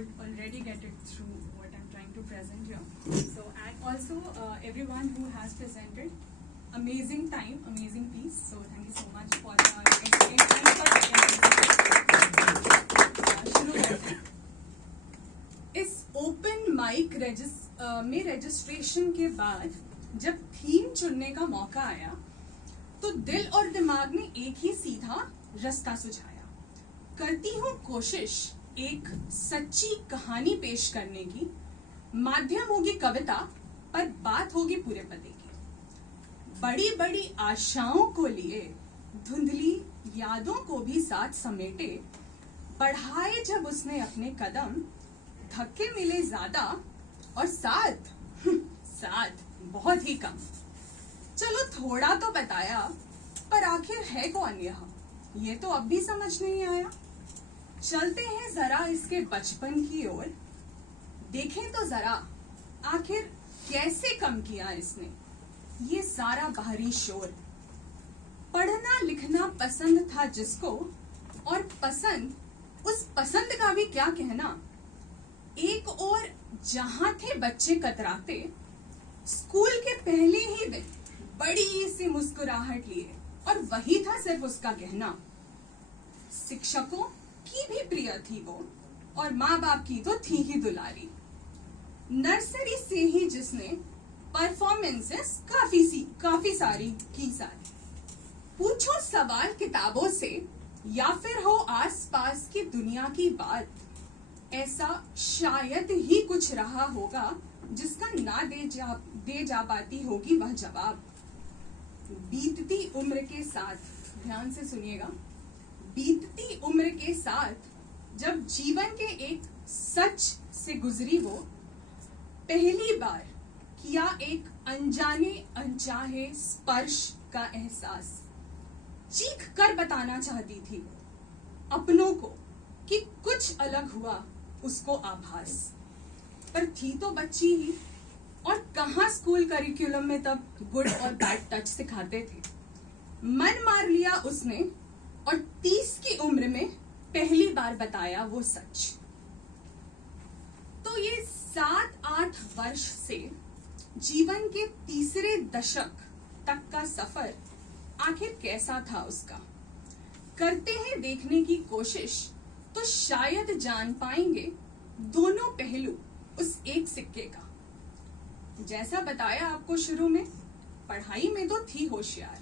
would already get it through what I'm trying to present here. So, and also everyone who has presented, amazing time, amazing piece. So, thank you so much for the शुरू करते हैं। इस open mic में registration के बाद जब theme चुनने का मौका आया तो दिल और दिमाग ने एक ही सीधा रास्ता सुझाया। करती हूँ कोशिश एक सच्ची कहानी पेश करने की, माध्यम होगी कविता पर बात होगी पूरे पते की। बड़ी बड़ी आशाओं को लिए धुंधली यादों को भी साथ समेटे, बढ़ाए जब उसने अपने कदम, धक्के मिले ज्यादा और साथ बहुत ही कम। चलो थोड़ा तो बताया, पर आखिर है कौन यह, ये तो अब भी समझ नहीं आया। चलते हैं जरा इसके बचपन की ओर, देखें तो जरा आखिर कैसे कम किया इसने ये सारा बाहरी शोर। पढ़ना लिखना पसंद था जिसको, और पसंद उस पसंद का भी क्या कहना। एक और जहां थे बच्चे कतराते, स्कूल के पहले ही दिन बड़ी सी मुस्कुराहट लिए, और वही था सिर्फ उसका गहना। शिक्षकों की भी प्रिय थी वो, और माँ बाप की तो थी ही दुलारी। नर्सरी से ही जिसने परफॉर्मेंसेस काफी सारी की सारी। पूछो सवाल किताबों से या फिर हो आसपास की दुनिया की बात, ऐसा शायद ही कुछ रहा होगा जिसका ना दे जा पाती होगी वह जवाब। बीतती उम्र के साथ, ध्यान से सुनिएगा, बीतती उम्र के साथ जब जीवन के एक सच से गुजरी वो, पहली बार किया एक अनजाने अनचाहे स्पर्श का एहसास। चीख कर बताना चाहती थी वो अपनों को कि कुछ अलग हुआ उसको आभास, पर थी तो बच्ची ही, और कहाँ स्कूल करिकुलम में तब गुड और बैड टच सिखाते थे। मन मार लिया उसने, और 30 की उम्र में पहली बार बताया वो सच। तो ये 7-8 वर्ष से जीवन के तीसरे दशक तक का सफर आखिर कैसा था उसका, करते हैं देखने की कोशिश तो शायद जान पाएंगे दोनों पहलू उस एक सिक्के का। जैसा बताया आपको शुरू में, पढ़ाई में तो थी होशियार,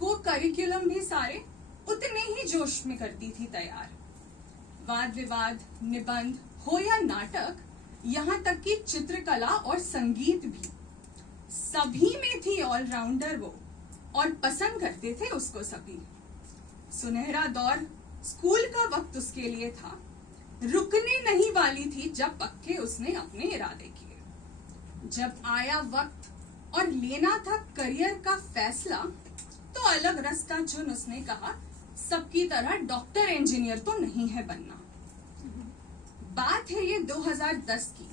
को करिकुलम भी सारे उतने ही जोश में करती थी तैयार। वाद विवाद, निबंध हो या नाटक, यहाँ तक कि चित्रकला और संगीत भी, सभी में थी ऑलराउंडर वो, और पसंद करते थे उसको सभी। सुनहरा दौर स्कूल का वक्त उसके लिए था, रुकने नहीं वाली थी जब पक्के उसने अपने इरादे किए। जब आया वक्त और लेना था करियर का फैसला, तो अलग रास्ता चुन उसने कहा, सबकी तरह डॉक्टर इंजीनियर तो नहीं है बनना। बात है ये 2010 की,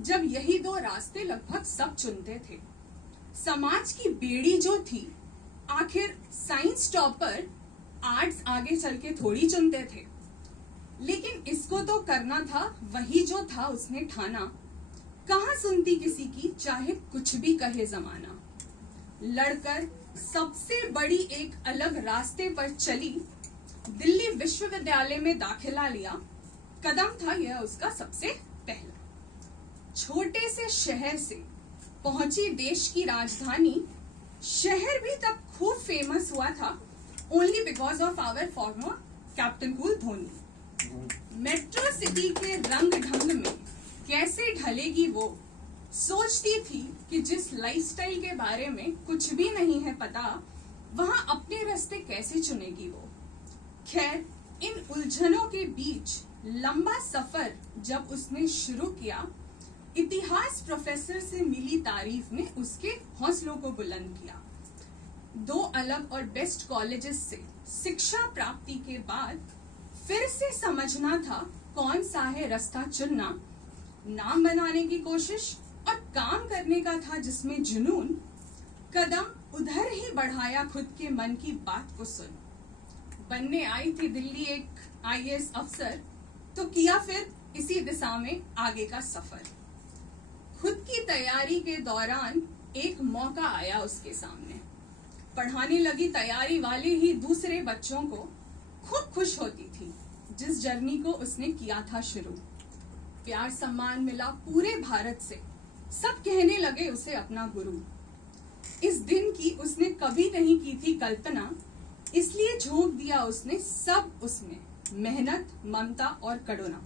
जब यही दो रास्ते लगभग सब चुनते थे। समाज की बेड़ी जो थी, आखिर साइंस टॉपर आर्ट्स आगे चल के थोड़ी चुनते थे, लेकिन इसको तो करना था वही जो था उसने ठाना। कहाँ सुनती किसी की, चाहे कुछ भी कहे जमाना। लड़कर सबसे बड़ी एक अलग रास्ते पर चली, दिल्ली विश्वविद्यालय में दाखिला लिया, कदम था यह उसका सबसे पहला। छोटे से शहर से पहुंची देश की राजधानी, शहर भी तब खूब फेमस हुआ था, only because of our former captain cool Dhoni. Metro city के रंग ढंग में कैसे ढलेगी वो, सोचती थी कि जिस लाइफस्टाइल के बारे में कुछ भी नहीं है पता, वहां अपने रास्ते कैसे चुनेगी वो। खैर, इन उलझनों के बीच लंबा सफर जब उसने शुरू किया, इतिहास प्रोफेसर से मिली तारीफ ने उसके हौसलों को बुलंद किया। 2 अलग और बेस्ट कॉलेजेस से शिक्षा प्राप्ति के बाद फिर से समझना था कौन सा है रास्ता चुनना। नाम बनाने की कोशिश और काम करने का था जिसमें जुनून, कदम उधर ही बढ़ाया खुद के मन की बात को सुन। बनने आई थी दिल्ली एक IAS अफसर, तो किया फिर इसी दिशा में आगे का सफर। खुद की तैयारी के दौरान एक मौका आया उसके सामने। पढ़ाने लगी तैयारी वाले ही दूसरे बच्चों को खूब खुश होती थी जिस जर्नी को उसने किया था शुरू। प्यार सम्मान मिला पूरे भारत से, सब कहने लगे उसे अपना गुरु। इस दिन की उसने कभी नहीं की थी कल्पना, इसलिए झोंक दिया उसने सब उसमें, मेहनत, ममता और करुणा।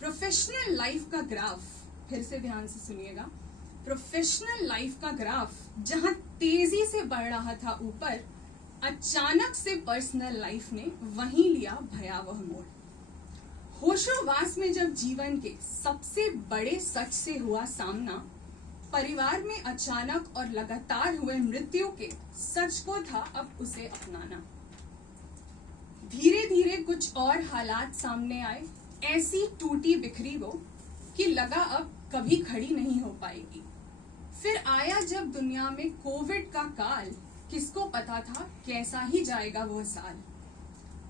प्रोफेशनल लाइफ का ग्राफ, फिर से ध्यान से सुनिएगा, प्रोफेशनल लाइफ का ग्राफ जहां तेजी से बढ़ रहा था ऊपर, अचानक से पर्सनल लाइफ ने वहीं लिया भयावह मोड़। होशोवास में जब जीवन के सबसे बड़े सच से हुआ सामना, परिवार में अचानक और लगातार हुए मृत्यु के सच को था अब उसे अपनाना। धीरे धीरे कुछ और हालात सामने आए, ऐसी टूटी बिखरी वो कि लगा अब कभी खड़ी नहीं हो पाएगी। फिर आया जब दुनिया में कोविड का काल, किसको पता था कैसा ही जाएगा वह साल।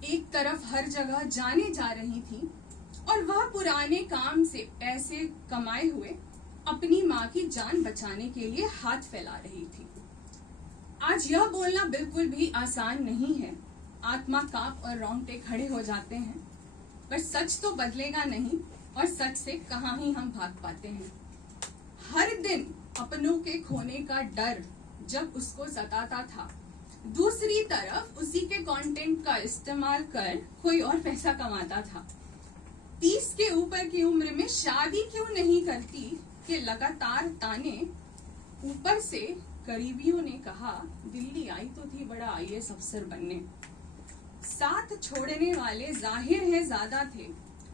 एक तरफ हर जगह जाने जा रही थी और वह पुराने काम से पैसे कमाए हुए अपनी माँ की जान बचाने के लिए हाथ फैला रही थी। आज यह बोलना बिल्कुल भी आसान नहीं है, आत्मा कांप और रोंगटे खड़े हो जाते हैं, पर सच तो बदलेगा नहीं और सच से कहाँ ही हम भाग पाते हैं। हर दिन अपनों के खोने का डर जब उसको सताता था, दूसरी तरफ उसी के कंटेंट का इस्तेमाल कर कोई और पैसा कमाता था। 30 के ऊपर की उम्र में शादी क्यों नहीं करती कि लगातार ताने। ऊपर से करीबियों ने कहा दिल्ली आई तो थी बड़ा IAS अफसर बनने। साथ छोड़ने वाले जाहिर है ज्यादा थे,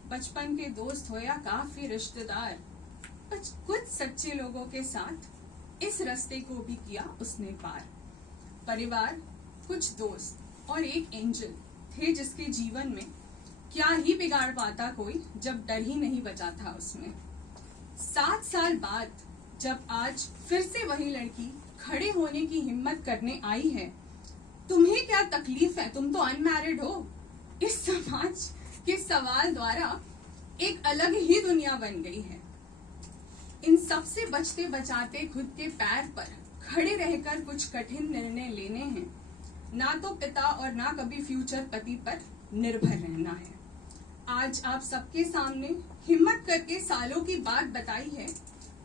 बचपन के दोस्त हो या काफी रिश्तेदार, कुछ सच्चे लोगों के साथ इस रास्ते को भी किया उसने पार। परिवार, कुछ दोस्त और एक एंजल थे जिसके जीवन में क्या ही बिगाड़ पाता कोई जब डर ही नहीं बचा था उसमें। 7 साल बाद जब आज फिर से वही लड़की खड़े होने की हिम्मत करने आई है, तुम्हें क्या तकलीफ है, तुम तो अनमैरिड हो, इस समाज के सवाल द्वारा एक अलग ही दुनिया बन गई है। इन सब से बचते बचाते खुद के पैर पर खड़े रहकर कुछ कठिन निर्णय लेने हैं, ना तो पिता और ना कभी फ्यूचर पति पर निर्भर रहना है। आज आप सबके सामने हिम्मत करके सालों की बात बताई है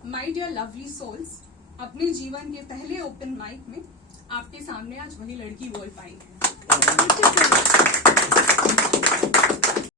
माय डियर लवली सोल्स। अपने जीवन के पहले ओपन माइक में आपके सामने आज वही लड़की बोल पाई है।